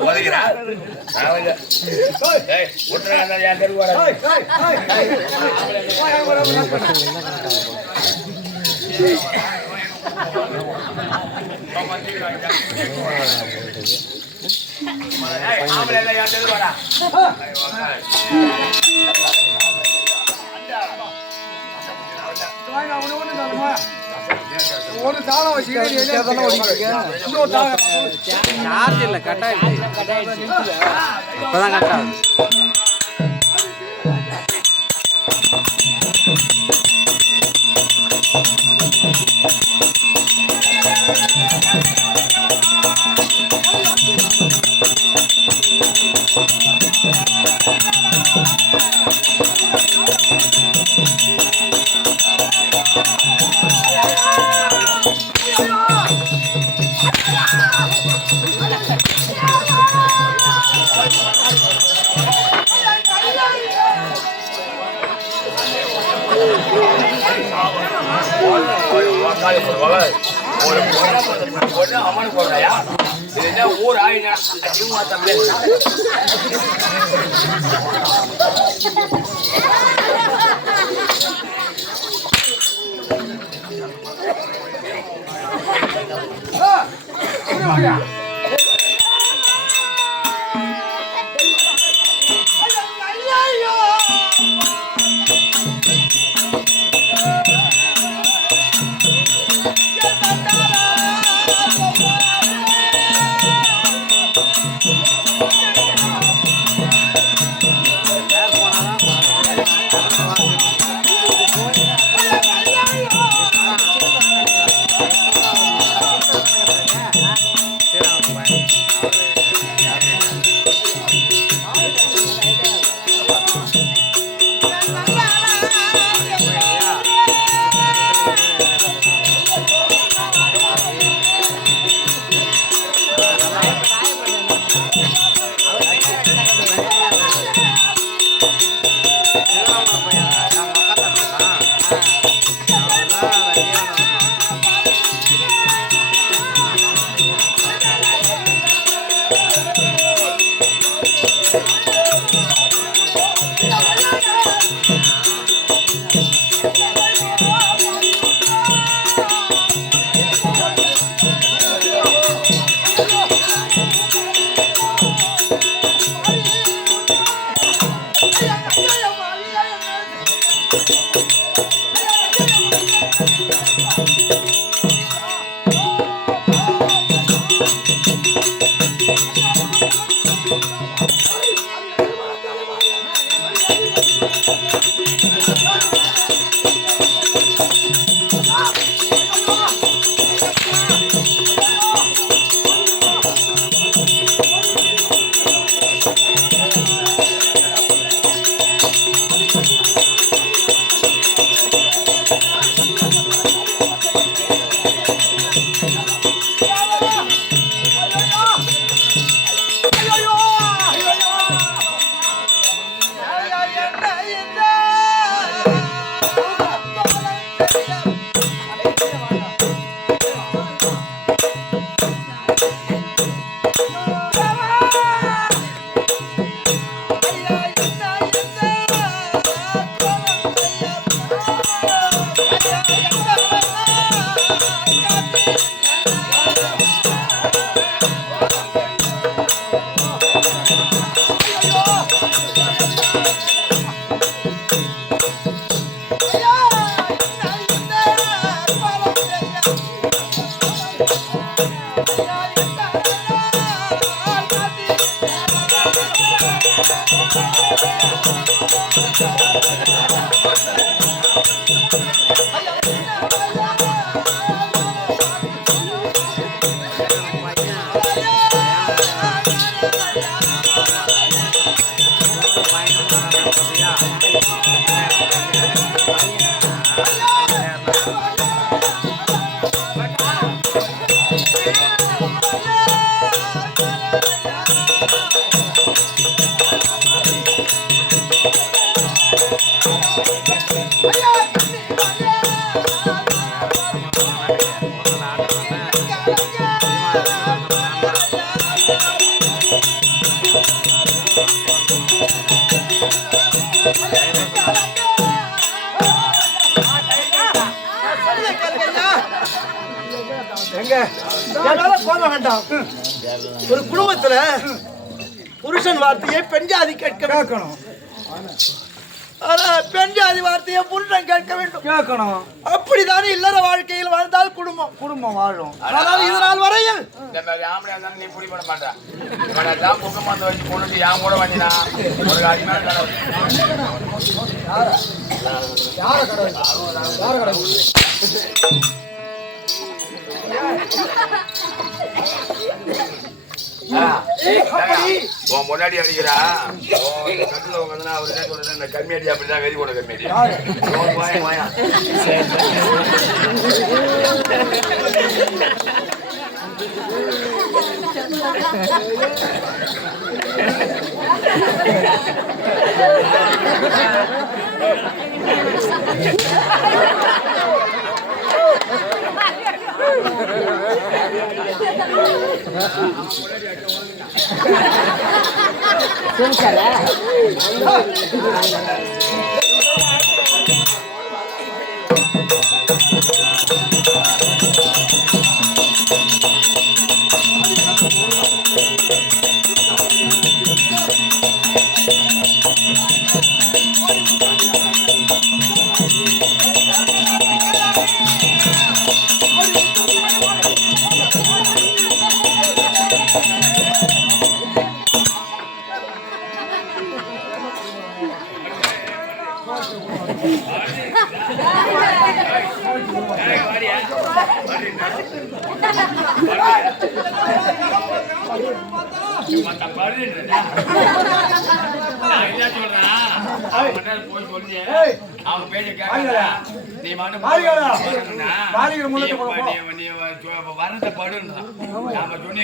ஒதுக்கிறா என் தெருவு ஆம்பளை என் தெருவு வரா ஒரு தாளம் வச்சு சார்ஜ் இல்லை கட்டாயிடுச்சு இப்பதான் கட்டாது ஒரு பொண்ணு அம்மனு போடுறாயா இது ஊர் ஆயினா அதிகமா தமிழ் சரி வேண்டாம். ஒரு குடும்பத்துல புருஷன் வார்த்தையை பெண் ஜாதி கேட்கணும். ஆனா பெண் ஜாதி வார்த்தையை புருஷன் கேட்க வேண்டும் கேட்கணும். அப்படித்தானே இல்லற வாழ்க்கையில் வாழ்ந்தால் குடும்பம் வாழும். ஆனால் இதனால் வரையில் இந்த மாதிரி ஆம்பளை இருந்தாலும் நீ புடி பண்ண மாட்டேன். இவனெல்லாம் புக்க மாத்த வச்சு பொண்ணுக்கு என் கூட வண்டினா ஒரு அடிமையான கடவுள். யார கடவுள்? உன் முன்னாடி அடிக்கிறா கட்டில உட்காந்து அவர் என்ன சொல்றேன், இந்த கம்மியடி அப்படிதான் வெறி கூட கம்மியடி வாயா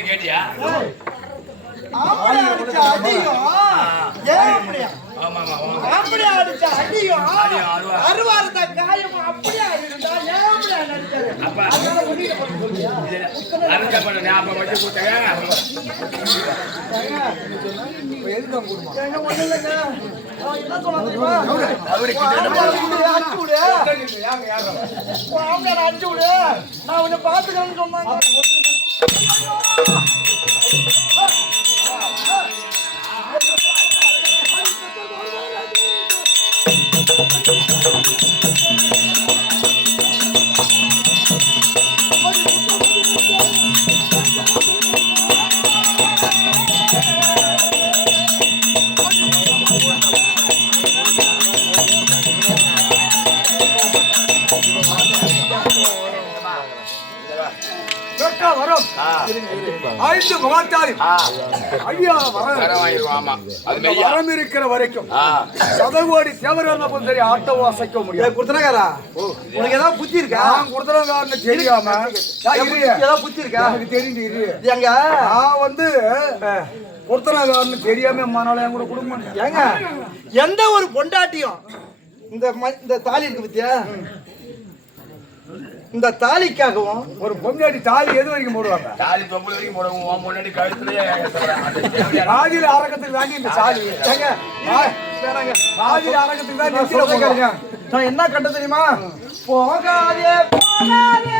கேட்டியா? அஞ்சு விடு, நான் உன்னை பாத்துக்கிறேன்னு சொன்னாங்க. வரும் 5 முகத்தாரி ஐயா வரம் இருக்கிற வரைக்கும் சதகோடி தேவர்கள் சரி ஆட்டோ அசைக்க முடியாது. குடுத்தனகாரா, உனக்கு ஏதாவது புத்தி இருக்கா? நான் குடுத்தனகாரன்னு தெரியாம ஏதாவது புத்தி இருக்கா? எனக்கு தெரிஞ்சு எங்க நான் வந்து குடுத்தனகாரன்னு தெரியாம மனால என் கூட குடும்பம் ஏங்க எந்த ஒரு பொண்டாட்டியும் இந்த தாலி இருக்கு பத்தியா, இந்த தாலிக்காகவும் ஒரு பொண்டாட்டி தாலி எது வரைக்கும் போடுவாங்க? தாலி தொப்புள் வரைக்கும் போடுவோம். முன்னாடி கழுத்துலயே ராஜில அரக்கத்துக்கு தாண்டி இந்த சாலி ராஜில அரக்கத்துக்கு தான் நான் என்ன கண்ட தெரியுமா? போகாதே போகாதே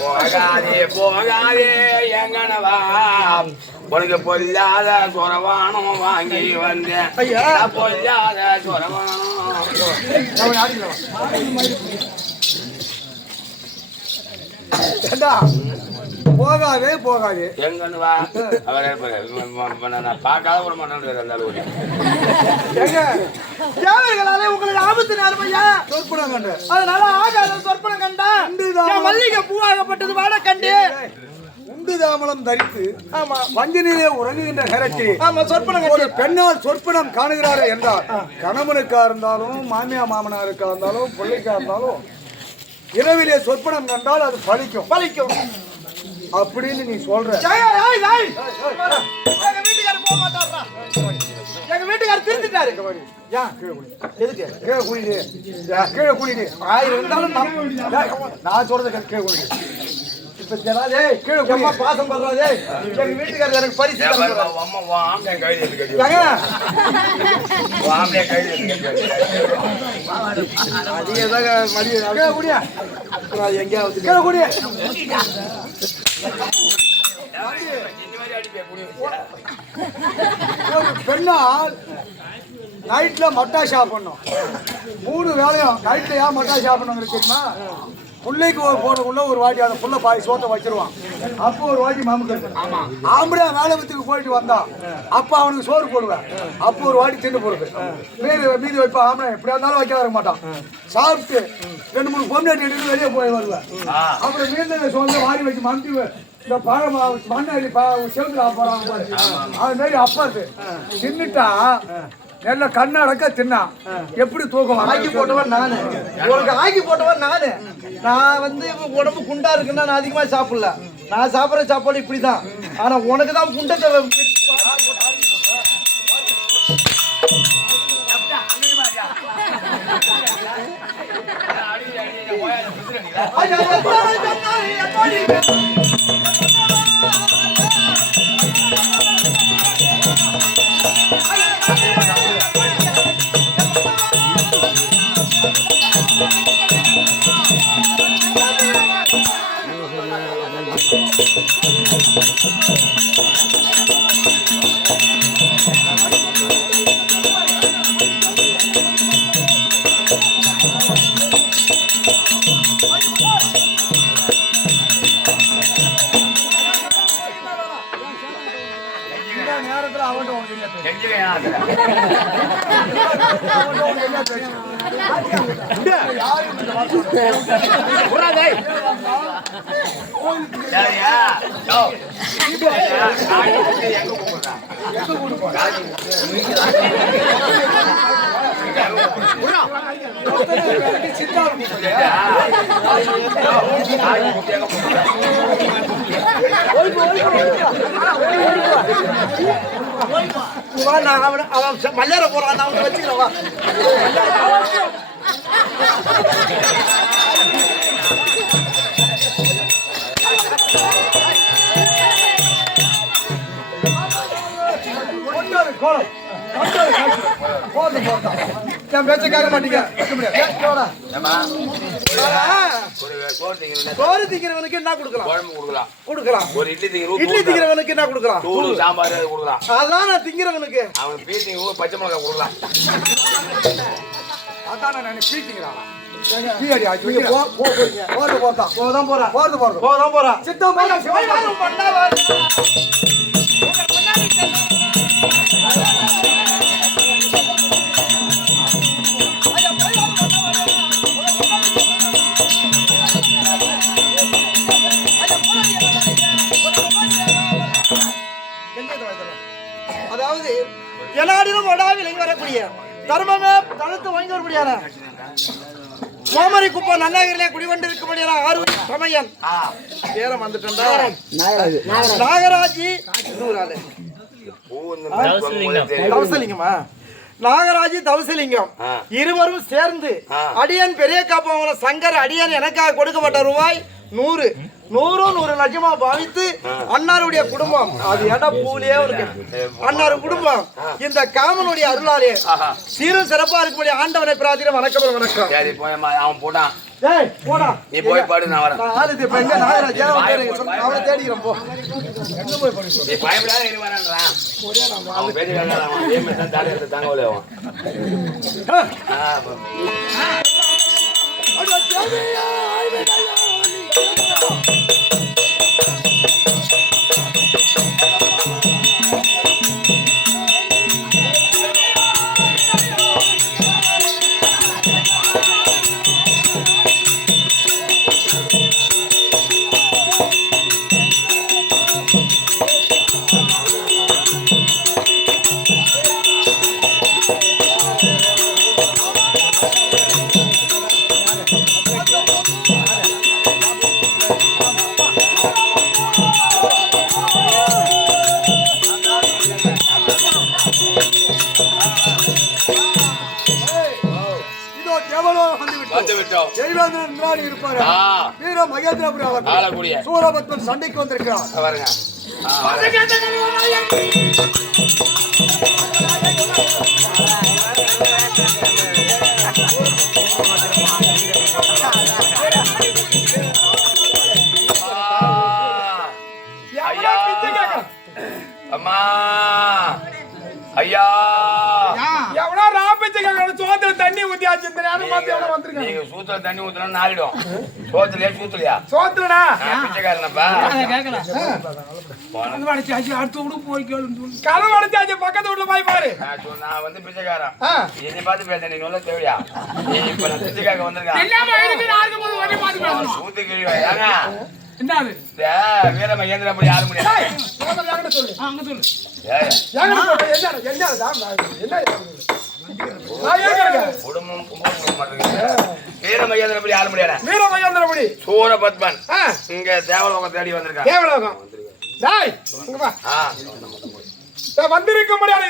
போகாதே போகாதே எங்கனவா உனக்கு பொல்லாத குறவானம் வாங்கி வந்தேன் பொல்லாத குறவானம் போகாதே போகாதே எங்கன்னு வா அவரே நான் பார்க்காத ஒரு மன்னன் இருந்தாலும் தேவர்களாலே உங்களுக்கு ஆபத்து நேரமையா சொற்பனம் கண்டு அதனால ஆகாத சொற்பனம் கண்டா மல்லிகை பூவாகப்பட்டது வாட கண்டு உண்டு தாமலம் தரித்து ஆமா பஞ்சினிலே உறங்குகின்ற நேரத்தில் ஆமா சொற்பனம் ஒரு பெண்ணால் சொற்பனம் காணுகிறாரே என்றால் கணவனுக்கா இருந்தாலும் மாமியா மாமனாருக்கா இருந்தாலும் பிள்ளைக்கா இருந்தாலும் இரவிலே சொற்பனம் கண்டால் அது பலிக்கும் பலிக்கும் அப்படின்னு நீ சொல்ற எங்க வீட்டுக்காரர் போக மாட்டாரா எங்க வீட்டுக்காரர் திருந்துட்டாரு ஏன் கீழே குடி எதுக்கு கீழே குடிடு கீழே குடிடு 1000 இருந்தாலும் நான் சொல்றது கீழே குடிடு இப்ப ஜனாதே கீழே அம்மா பாசம் பண்றாதே எங்க வீட்டுக்காரர் எனக்கு பரிசு தரணும் அம்மா வாங்க கைது கட்டி ஏங்க வாங்க கைது கட்டி அது ஏதாக மடி கீழே குடியா நான் எங்கயாவது கீழே குடி ஒரு பெண்ணால் நைட்ல மட்டா சாப்பிடணும் 3 வேளையும் நைட்ல ஏன் மட்டா சாப்பிடணும் தெரியுமா பிள்ளைக்கு போறதுக்குள்ள ஒரு வாட்டி அந்த புள்ள பாய் சோத்தை வச்சிருவான் அப்போ ஒரு வாட்டி மாமுக்கு ஆம்பளை வேலைவத்துக்கு போயிட்டு வந்தா அப்ப அவனுக்கு சோறு போடுவேன் அப்போ ஒரு வாட்டி தின்னு போடுது மீதி வைப்பா ஆம்பளை எப்படியா இருந்தாலும் வைக்க வர மாட்டான் சாப்பிட்டு 2-3 பொண்ணு எடுத்து வெளியே போய் வருவேன் அப்புறம் மீந்த சோத்தை வாரி வச்சு மம்பி இந்த பழம் மண்ணி செலுத்துல போறாங்க அது மாதிரி அப்பாத்து தின்னுட்டா நல்ல கண்ணடக்க தின்னா எப்படி தூக்கம் ஆக்கி போட்டவன் நானு உனக்கு ஆக்கி போட்டவன் நானு நான் வந்து உடம்பு குண்டா இருக்குன்னா நான் அதிகமா சாப்பிடல நான் சாப்பிடுற சாப்பாடு இப்படிதான் ஆனா உனக்கு தான் குண்டத்தை நேரத்துல அவன் அவன் மல்லேற போறான் அவனை வச்சுக்கிறவா பேச்சக்கார மாட்டீங்க சோறு திங்கிறவனுக்கு என்ன கொடுக்கலாம் கொடுக்கலாம் ஒரு இட்லி திங்கிறவனுக்கு என்ன கொடுக்கலாம் சாம்பார் கொடுக்கலாம் அதான் நான் திங்கிறவனுக்கு அவன் பீட்டிங்க பச்சை மிளகாய் கொடுக்கலாம் அதான் நான் பீட்டிங்கிறான் அதாவது எல்லாரிலும் விளங்கி வரக்கூடிய தர்மமே தளத்து வாங்கி வரக்கூடியான மாமரி குப்பம் நன்னாகரிலே குடிகொண்டிருக்கக்கூடிய 6 சமயன் பேரம் வந்துட்டா நாகராஜி தவசலிங்கமா நாகராஜி தவசலிங்கம் இருவரும் சேர்ந்து அடியன் பெரிய காப்பவங்கள சங்கர் அடியன் எனக்காக கொடுக்கப்பட்ட ரூபாய் 100 லட்சமா பாவித்து அன்னாருடைய குடும்பம் அது ஏடா பூலியே இருக்கு அன்னாரு குடும்பம் இந்த காமனுடைய அருளாலே சீரும் சிறப்பா இருக்கக்கூடிய ஆண்டவனை பிரார்த்தின வணக்கம் அவன் போட்டான் ஏய் போடா நீ போய் பாடு நான் வரேன் நான் ஆளுது இப்ப எங்க நாகராஜ் அவரை தேடிக்கிறேன் போ நீ பயப்படாத இனி வரேன்றான் அவன் பேச்சு கேட்கறான் அவன் ஏன் தான் தாலி எடுத்து தாங்கவில்லை அவன் வீர மகேந்திரபுரி சூரபத்மன் சண்டைக்கு வந்திருக்கிறார் பாருங்க அம்மா ஐயா எவனா ராபிச்சுங்க சோத்துல தண்ணி ஊத்தி ஆச்சு வந்திருக்கேன் நீங்க சூத்துல தண்ணி ஊத்தணும் நாளிடும் சோத்துலயா சூத்துலயா சோத்துலடா பிச்சைக்காரனப்பா அடுத்த விடு போய் களம் அடைச்சாச்சு பக்கத்து வீட்டுல போய் பாரு நான் வந்து பிச்சைக்காரன் என்னை பார்த்து பேச நீ சொல்ல தேவையா இப்ப நான் பிச்சைக்காக வந்திருக்கேன் சூத்து கிழிவா ஏங்க என்னது வீர மகேந்திரபுரி யாரு முடியாது சொல்லு அங்க சொல்லு குடும்பம் வீர மகேந்திரபுரி யாரு முடியாது வீர மகேந்திரபுரி சூரபத்மன் இங்க தேவலோகம் தேடி வந்திருக்கான் தேவலோகம் டேய் இங்க வா வந்திருக்க முடியாது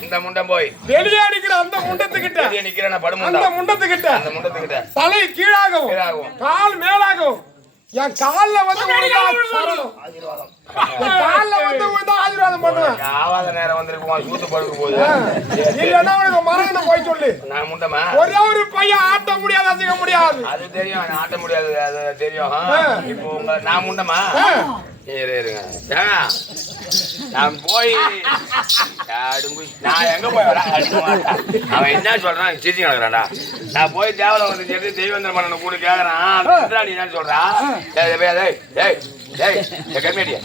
இந்த முண்டம் போய் வெளியே அடிக்கிற அந்த முண்டத்துக்கிட்ட நிக்கிறேன் அந்த முண்டத்துக்கிட்ட தலை கீழாகவும் கால் மேலாகவும் என் கால்ல வந்து ஆசீர்வாதம் பண்ணுவேன் ஆவாத நேரம் வந்திருக்குமா சூத்து படுக்க போகுது இல்லன்னா உனக்கு மரணம் போய் சொல்லு நான் முண்டமா ஒரே ஒரு பையன் ஆட்ட முடியாது அசைக்க முடியாது அது தெரியும் நான் ஆட்ட முடியாது அது தெரியும் இப்போ உங்க நான் முண்டமா இருங்க நான் போய் நான் எங்க போய் வரேன் அவன் என்ன சொல்றான் சிரிச்சு கிடக்குறான்டா நான் போய் தேவலை வந்து சேர்த்து தெய்வந்திர மன்னனை கூட கேக்குறான் நீ என்ன சொல்றா கம்மியா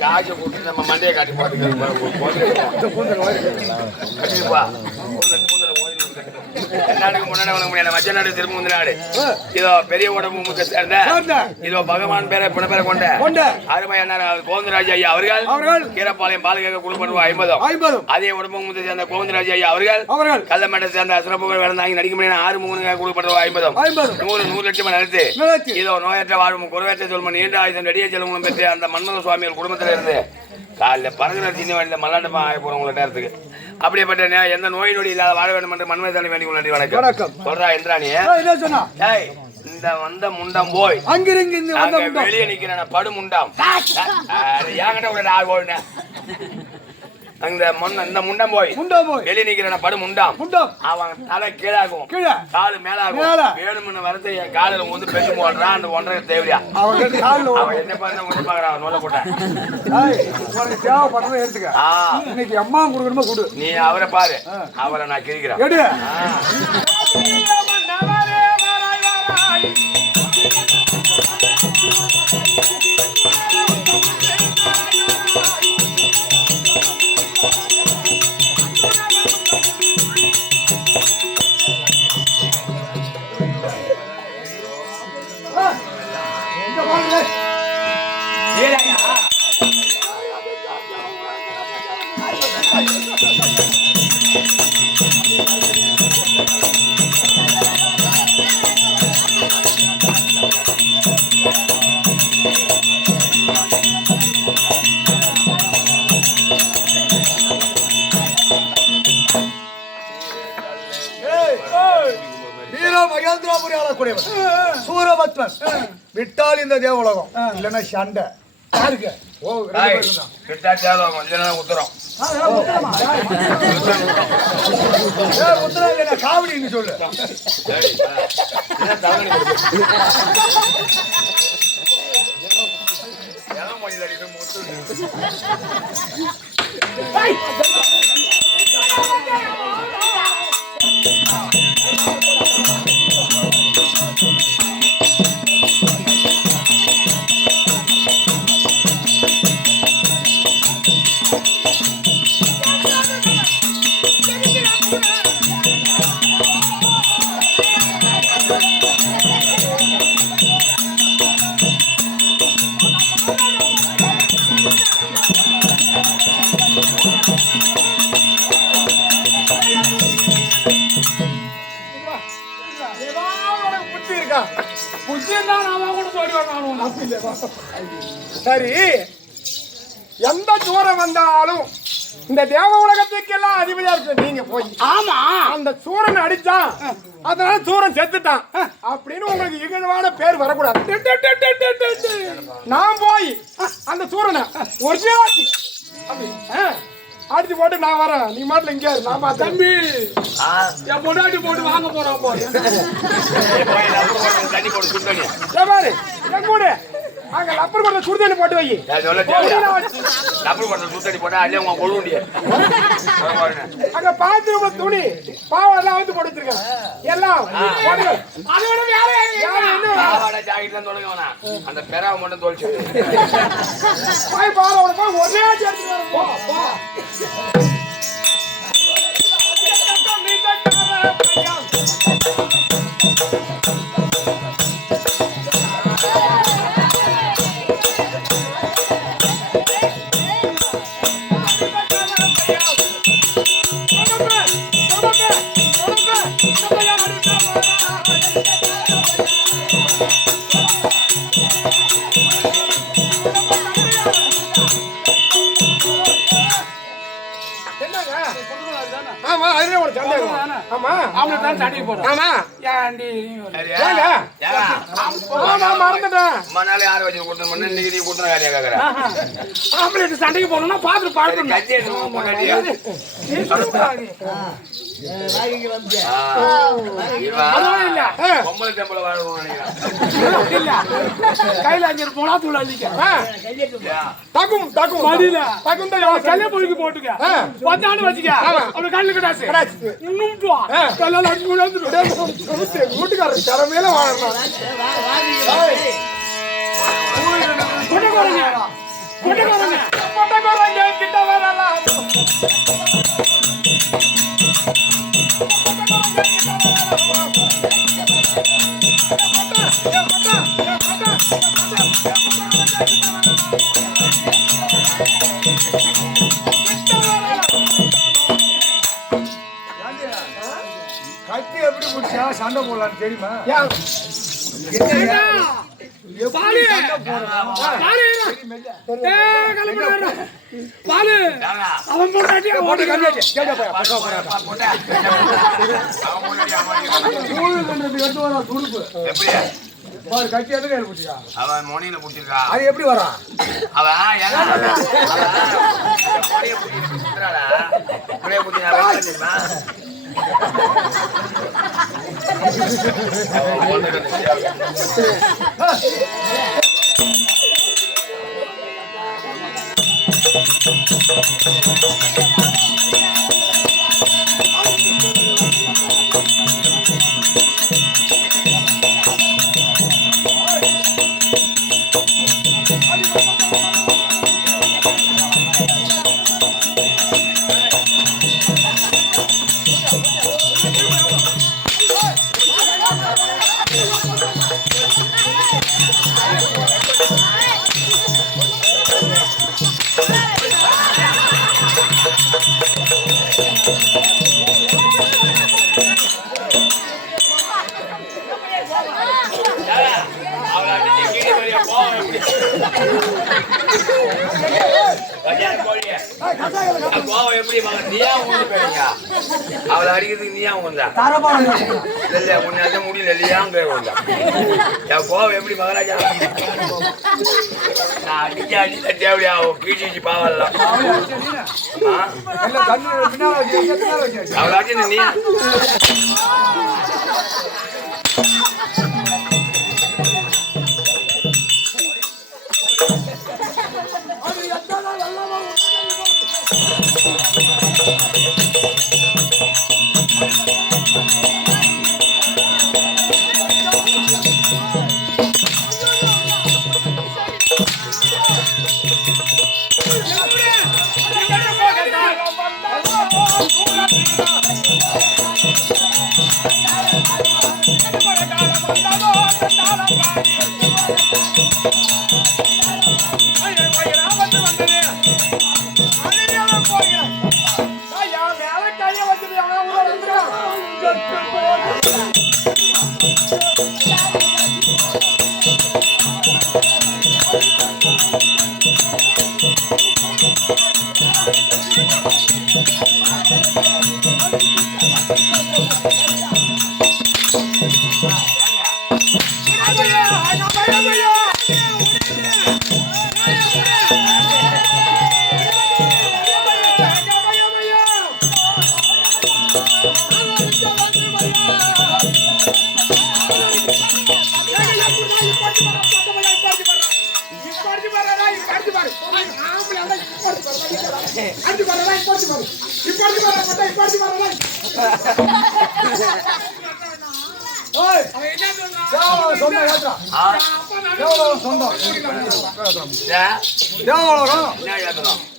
காசு கொடுத்து நம்ம மண்டையை காட்டி போட்டுப்பா நாடுக்கு முன்னாடி வளர முடியாது மச்ச நாடு திரும்ப முந்த நாடு இதோ பெரிய உடம்பு முக சேர்ந்த இதோ பகவான் பேரை புன பேரை கொண்ட அருமை என்ன கோவிந்தராஜ் ஐயா அவர்கள் கீரப்பாளையம் பாலகேக குழுப்பணு 50 அதே உடம்பு முக சேர்ந்த கோவிந்தராஜ் ஐயா அவர்கள் கள்ளமேட்டை சேர்ந்த சிறப்புகள் வேலை நடிக்க முடியாது 6 முகனுங்க குழுப்பணு 50 100 லட்சம் நடத்து இதோ நோயற்ற வாழ்வும் குறைவற்ற சொல்மன் நீண்ட ஆயுதம் நெடிய செல்வங்களும் பெற்று அந்த மன்மத சுவாமிகள் குடும்பத்தில இருந்து காலையில் பறகுற சின்ன வழியில் மல்லாட்டமா ஆக போறோம் உங்களை நேரத்துக்கு அப்படிப்பட்ட எந்த நோய் நொடி இல்லாத வாழ வேண்டும் என்று மன்மதனை வேண்டி நன்றி வணக்கம் சொல்றா இந்திராணி இந்த வந்த முண்டம் போய் வெளியே நிக்கிறேன் படு முண்டம் ஏங்கிட்ட ஒரு ஆள் போயின அந்த முண்டம் போய் வெளியே நிக்கிறேன் படு முண்டம் அவன் தலை கீழாகும் காலு மேலாகும் வேணும்னு வரது என் காலில் வந்து பெண்ணு போடுறான் அந்த ஒன்றரை தேவையா அவன் என்ன பண்ண ஒன்று பாக்குறான் நோல போட்டேன் இன்னைக்கு அம்மா கொடுக்கணுமா கொடு நீ அவரை பாரு அவரை நான் கிழிக்கிறேன் சூரபத்மன் விட்டால் இந்த தேவ உலகம் இல்லைன்னா சண்டை யாருக்கு ஓ டேய், விட்டா தேவலோகம், இல்லைன்னா உத்தரம். உத்தரவு காவடின்னு சொல்லு. டேய், என்ன தவணை கொடுத்து? எவன் மொழியில அடிக்கிற முத்து? சரி, எந்த சூரன் வந்தாலும் இந்த தேவ உலகத்துக்கெல்லாம் அதிபதியா இருக்கு நீங்க போய். ஆமா, அந்த சூரன் அடிச்சான், அதனால சூரன் செத்துட்டான் அப்படின்னு உங்களுக்கு இகழ்வான பேர் வரக்கூடாது. நான் போய் அந்த சூரனை ஒரிஜினலாக்கி அடிச்சு போட்டு நான் வரேன். நீ மாட்டில் இங்கே நான் பார்த்தேன். தம்பி, என் பொண்டாட்டி போட்டு வாங்க போறோம் போய். தண்ணி போடு, சுடு தண்ணி. பாரு, என் கூட அங்க லப்பர் கொண்ட சுடுதண்ணி போட்டு வை. லப்பர் கொண்ட சுடுதண்ணி போட்டா அல்ல உங்க கொள்ளுண்டிய. அங்க பாத்ரூம்ல துணி பாவம் எல்லாம் வந்து போட்டு வச்சிருக்கேன். எல்லாம் அதோட வேற என்ன பாவாடை ஜாக்கெட்லாம் தொடங்க வேணாம், அந்த பெராவை மட்டும் தோல்ச்சு. போய் பாரோட போய் ஒரே சேர்த்து போ போ. ஆமா, அதுல ஒரு சந்தேகம். ஆமா, அவன தான் சண்டைக்கு போறோம். ஆமா, ஏண்டி ஏங்க ஆமா மறந்துட்டேன். மனால யார வச்சு கூட்டம் பண்ண இன்னைக்கு நீ கூட்டம் காரியா கேக்குற. ஆம்பளை சண்டைக்கு போறோம்னா பாத்து பாத்து கத்தி எடுத்து போடாடியா. நீ சொல்லுங்க. பொம்பளை டெம்பள வாழணும் நினைக்கிறேன். இல்ல கையில அஞ்சு போனா தூள் அள்ளிக்க. தகும் தகும் மடியில தகும் தான் கல்லே பொழுக்கு போட்டுக்க. பத்தாண்டு வச்சுக்க. அவன கல்லுக்கு டாஸ். இன்னும் போ. கல்லால அடிச்சு விடுறது. வீட்டுக்காரர் தரமேல வாழறான். கொட்டகோரங்க. கொட்டகோரங்க. கொட்டகோரங்க கிட்ட வரலாம். கத்தி எப்படி பிடிச்சா சண்டை போடலான்னு தெரியுமா? அவன் போட்டாட்டி ஓட்டு கத்தி எது கையில் பிடிச்சா? அவன் மொனியில புடிச்சிருக்கா. அது எப்படி வரான்? அவன் கோவம் எப்படி நீயா ஊந்து போறீங்க அவளை அடிக்கிறதுக்கு நீயா ஊந்தா இல்ல உன்னால முடியல இல்லையா என் கோவம் எப்படி மகாராஜா நான் அடிக்க அடி தட்டி அப்படியா கீழ்ச்சி பாவலாம் அவளை அடி நீ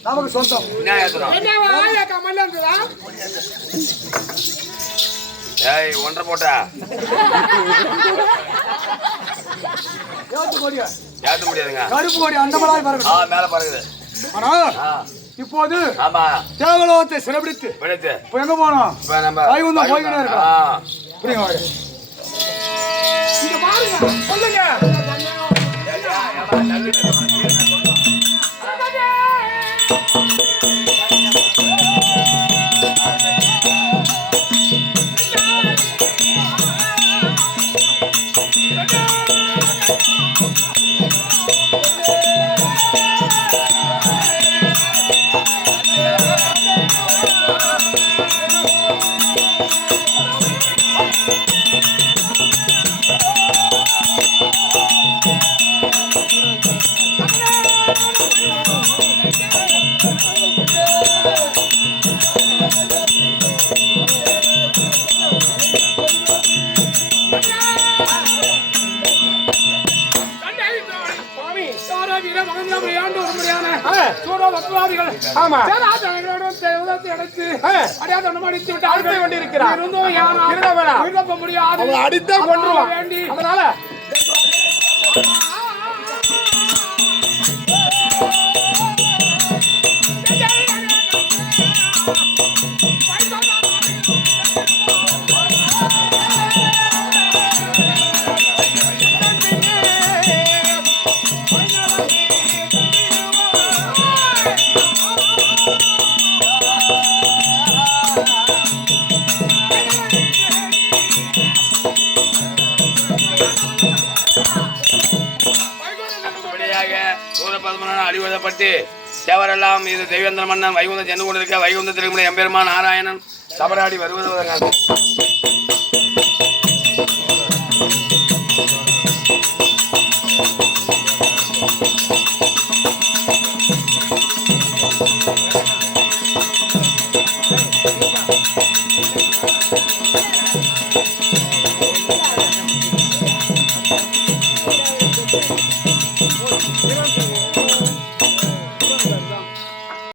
நமக்கு சொந்தம் ஒன்றரை போட்டா ஏத்த முடியாதுங்க கருப்பு கொடி அந்த மாதிரி பறக்குது மேல பறக்குது ஆனால் இப்போது ஆமா தேவலோகத்தை சிறப்பிடித்து இப்ப எங்க போனோம் வைகுந்தம் போய்கிட்டே இருக்கோம் புரியுங்க இங்க பாருங்க சொல்லுங்க அடித்தா கொண்டுருவான் அதனால அடிவதப்பட்டு தேவரெல்லாம் இது தெய்வேந்திர மன்னன் வைகுந்தம் சென்று கொண்டிருக்க வைகுந்த திருமண எம்பெருமான் நாராயணன் சபராடி வருவதற்காக